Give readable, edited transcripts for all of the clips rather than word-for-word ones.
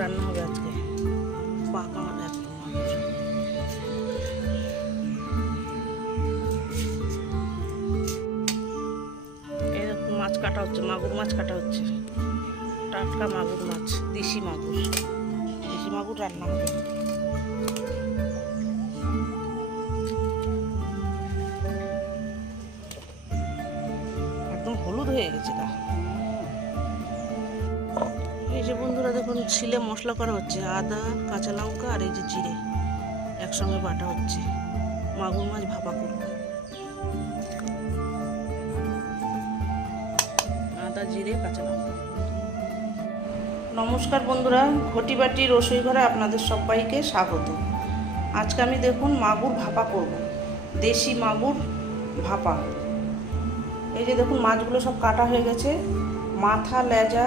রান্না হবে আজকে, পাকা একদম মাগুর। এরকম মাছ কাটা হচ্ছে, মাগুর মাছ কাটা হচ্ছে, টাটকা মাগুর মাছ, দেশি মাগুর। দেশি মাগুর রান্না হবে। একদম হলুদ হয়ে গেছে গা। এই যে বন্ধুরা দেখুন, ছিলে মশলা করা হচ্ছে, আদা, কাঁচা লঙ্কা আর এই যে জিরে একসঙ্গে বাটা হচ্ছে। মাগুর মাছ ভাপা করব। আদা, জিরে, কাঁচা লঙ্কা। নমস্কার বন্ধুরা, ঘটিবাটি রসোই ঘরে আপনাদের সবাইকে স্বাগত। আজকে আমি দেখুন মাগুর ভাপা করব, দেশি মাগুর ভাপা। এই যে দেখুন মাছগুলো সব কাটা হয়ে গেছে, মাথা লেজা,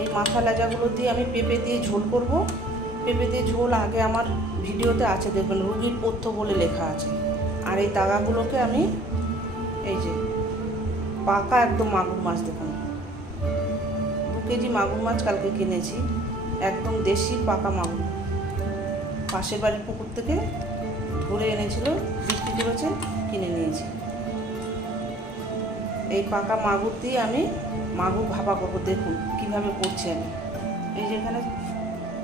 এই মাথা লেজাগুলো দিয়ে আমি পেঁপে দিয়ে ঝোল করব। পেঁপে দিয়ে ঝোল আগে আমার ভিডিওতে আছে, দেখবেন রুগীর পথ্য বলে লেখা আছে। আর এই তাগাগুলোকে আমি এই যে পাকা একদম মাগুর মাছ, দেখুন 2 কেজি মাগুর মাছ কালকে কিনেছি, একদম দেশি পাকা মাগুর। পাশের বাড়ির পুকুর থেকে ধরে এনেছিল, বিক্রি করেছে, কিনে নিয়েছি। এই পাকা মাগুর দিয়ে আমি মাগুর ভাপা করবো। দেখুন কীভাবে করছি আমি। এই যে এখানে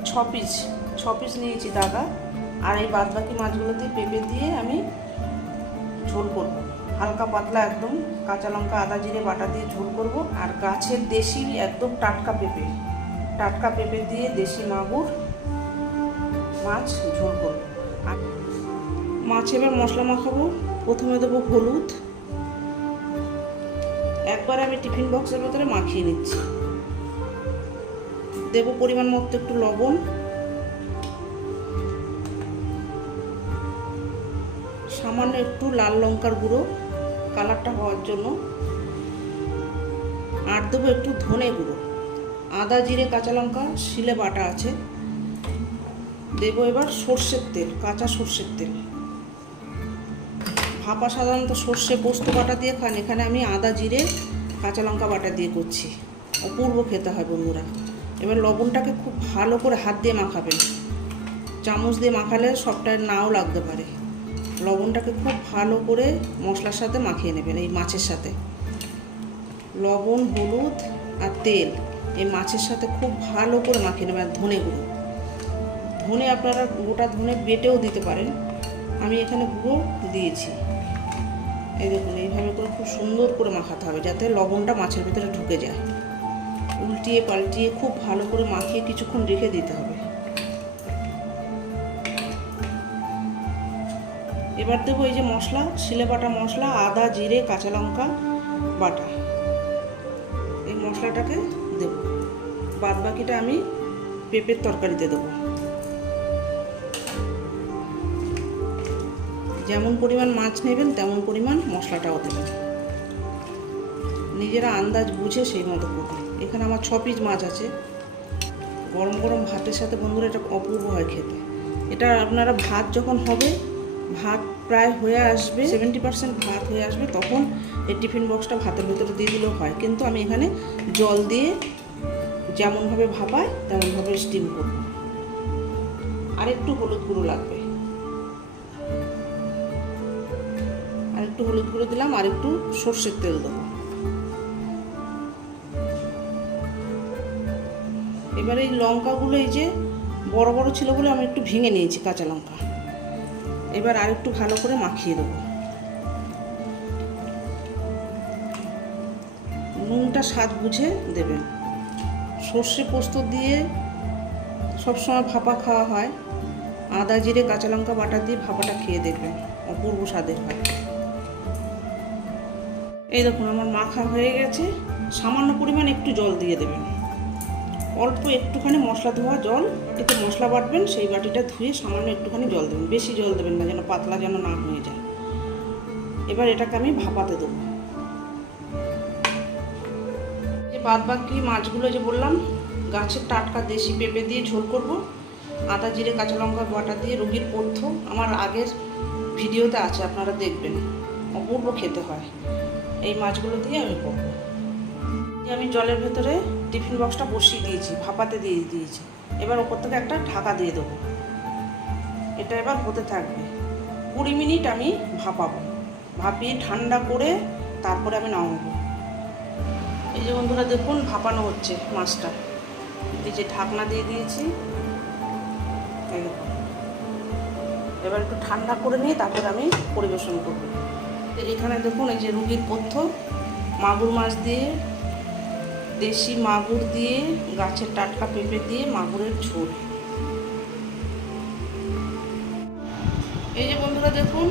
6 পিস নিয়েছি দাগা, আর এই বাদবাকি মাছগুলো দিয়ে পেঁপে দিয়ে আমি ঝোল করব। হালকা পাতলা একদম, কাঁচা লঙ্কা, আদা, জিরে বাটা দিয়ে ঝোল করব। আর গাছের দেশি একদম টাটকা পেঁপে দিয়ে দেশি মাগুর মাছ ঝোল করব। আর মাছ এবার মশলা মাখাবো। প্রথমে দেবো হলুদ, একবার আমি টিফিন বক্সের ভেতরে মাখিয়ে নিচ্ছি। দেবো পরিমাণ মতো একটু লবণ, সামান্য একটু লাল লঙ্কার গুঁড়ো কালারটা হওয়ার জন্য, আর দেবো একটু ধনে গুঁড়ো। আদা, জিরে, কাঁচা লঙ্কা শিলে বাটা আছে। দেবো এবার সর্ষের তেল, কাঁচা সর্ষের তেল। ভাপা সাধারণত সর্ষে পোস্ত বাটা দিয়ে খান, এখানে আমি আদা, জিরে, কাঁচা লঙ্কা বাটা দিয়ে করছি। অপূর্ব খেতে হয় বন্ধুরা। এবার লবণটাকে খুব ভালো করে হাত দিয়ে মাখাবেন, চামচ দিয়ে মাখালে সবটা নাও লাগতে পারে। লবণটাকে খুব ভালো করে মশলার সাথে মাখিয়ে নেবেন। এই মাছের সাথে লবণ, হলুদ আর তেল এই মাছের সাথে খুব ভালো করে মাখিয়ে নেবেন। আর ধনে গুঁড়ো, ধনে আপনারা গোটা ধনে বেটেও দিতে পারেন, আমি এখানে গুঁড়ো দিয়েছি। এই দেখুন এইভাবে করে খুব সুন্দর করে মাখাতে হবে, যাতে লবণটা মাছের ভিতরে ঢুকে যায়। উল্টিয়ে পাল্টিয়ে খুব ভালো করে মাখিয়ে কিছুক্ষণ রেখে দিতে হবে। এবার দেবো এই যে মশলা, শিলে বাটা মশলা, আদা, জিরে, কাঁচা লঙ্কা বাটা, এই মশলাটাকে দেব। বাদ বাকিটা আমি পেঁপের তরকারিতে দেবো। যেমন পরিমাণ মাছ নেবেন তেমন পরিমাণ মশলাটাও দেবেন, নিজেরা আন্দাজ বুঝে সেই মতো করবেন। এখানে আমার 6 পিস মাছ আছে। গরম গরম ভাতের সাথে বন্ধুরা এটা অপূর্ব হয় খেতে। এটা আপনারা ভাত যখন হবে, ভাত প্রায় হয়ে আসবে, 70% ভাত হয়ে আসবে, তখন এই টিফিন বক্সটা ভাতের ভেতরে দিয়ে দিলেও হয়। কিন্তু আমি এখানে জল দিয়ে যেমনভাবে ভাপাই তেমনভাবে স্টিম করব। আর একটু হলুদ গুঁড়ো লাগবে, আর একটু হলুদ গুঁড়ো দিলাম, আর একটু সর্ষের তেল দেবো। এবার এই লঙ্কাগুলো এই যে বড় বড় ছিল বলে আমি একটু ভেঙে নিয়েছি, কাঁচা লঙ্কা। এবার আর একটু ভালো করে মাখিয়ে দেবো। নুনটা স্বাদ বুঝে দেবেন। সর্ষে পোস্ত দিয়ে সবসময় ভাপা খাওয়া হয়, আদা, জিরে, কাঁচা লঙ্কা বাটা দিয়ে ভাপাটা খেয়ে দেখবেন, অপূর্ব স্বাদের হয়। এই দেখুন আমার মাখা হয়ে গেছে। সামান্য পরিমাণ একটু জল দিয়ে দেবেন, অল্প একটুখানি মশলা ধোয়া জল। বাটিতে মশলা বাটবেন, সেই বাটিটা ধুয়ে সামান্য একটুখানি জল দেবেন, বেশি জল দেবেন না, যেন পাতলা যেন না হয়ে যায়। এবার এটাকে আমি ভাপাতে দেবো। যে বাদ বাকি মাছগুলো যে বললাম, গাছের টাটকা দেশি পেঁপে দিয়ে ঝোল করব। আদা, জিরে, কাঁচা লঙ্কা বাটা দিয়ে, রুগীর পথ্য আমার আগের ভিডিওতে আছে, আপনারা দেখবেন, অপূর্ব খেতে হয়। এই মাছগুলো দিয়ে আমি করবো। আমি জলের ভেতরে টিফিন বক্সটা বসিয়ে দিয়েছি, ভাপাতে দিয়ে দিয়েছি। এবার ওপর থেকে একটা ঢাকা দিয়ে দেবো। এটা এবার হতে থাকবে। 20 মিনিট আমি ভাপাবো, ভাপিয়ে ঠান্ডা করে তারপরে আমি নামাবো। এই যে বন্ধুরা দেখুন ভাপানো হচ্ছে মাছটা। এই যে ঢাকনা দিয়ে দিয়েছি। এই দেখুন, এবার একটু ঠান্ডা করে নিয়ে তারপরে আমি পরিবেশন করব। এখানে দেখুন এই যে রুগীর পথ্য, মাগুর মাছ দিয়ে, দেশি মাগুর দিয়ে, গাছের টাটকা পেঁপে দিয়ে মাগুরের ঝোল। এই যে বন্ধুরা দেখুন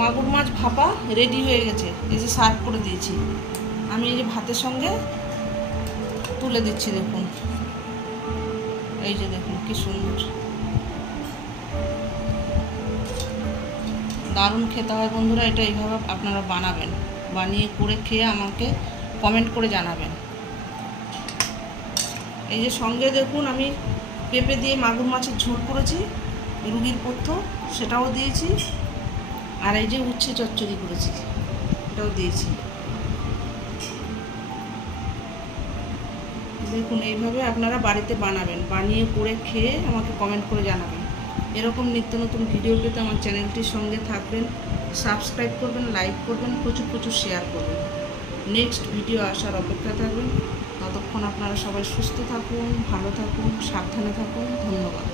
মাগুর মাছ ভাপা রেডি হয়ে গেছে। এই যে সার্ভ করে দিয়েছি আমি। এই যে ভাতের সঙ্গে তুলে দিচ্ছি। দেখুন এই যে দেখুন কি সুন্দর, দারুণ খেতে হয় বন্ধুরা। এটা এইভাবে আপনারা বানাবেন, বানিয়ে করে খেয়ে আমাকে কমেন্ট করে জানাবেন। এই যে সঙ্গে দেখুন আমি পেঁপে দিয়ে মাগুর মাছের ঝোল করেছি, রুগীর পথ্য সেটাও দিয়েছি, আর এই যে উচ্ছে চচ্চড়ি করেছি এটাও দিয়েছি। দেখুন এইভাবে আপনারা বাড়িতে বানাবেন, বানিয়ে করে খেয়ে আমাকে কমেন্ট করে জানাবেন। এরকম নিত্য নতুন ভিডিও পেতে আমার চ্যানেলটির সঙ্গে থাকবেন, সাবস্ক্রাইব করবেন, লাইক করবেন, প্রচুর প্রচুর শেয়ার করবেন। নেক্সট ভিডিও আসার অপেক্ষা থাকবেন। ততক্ষণ আপনারা সবাই সুস্থ থাকুন, ভালো থাকুন, সাবধানে থাকুন। ধন্যবাদ।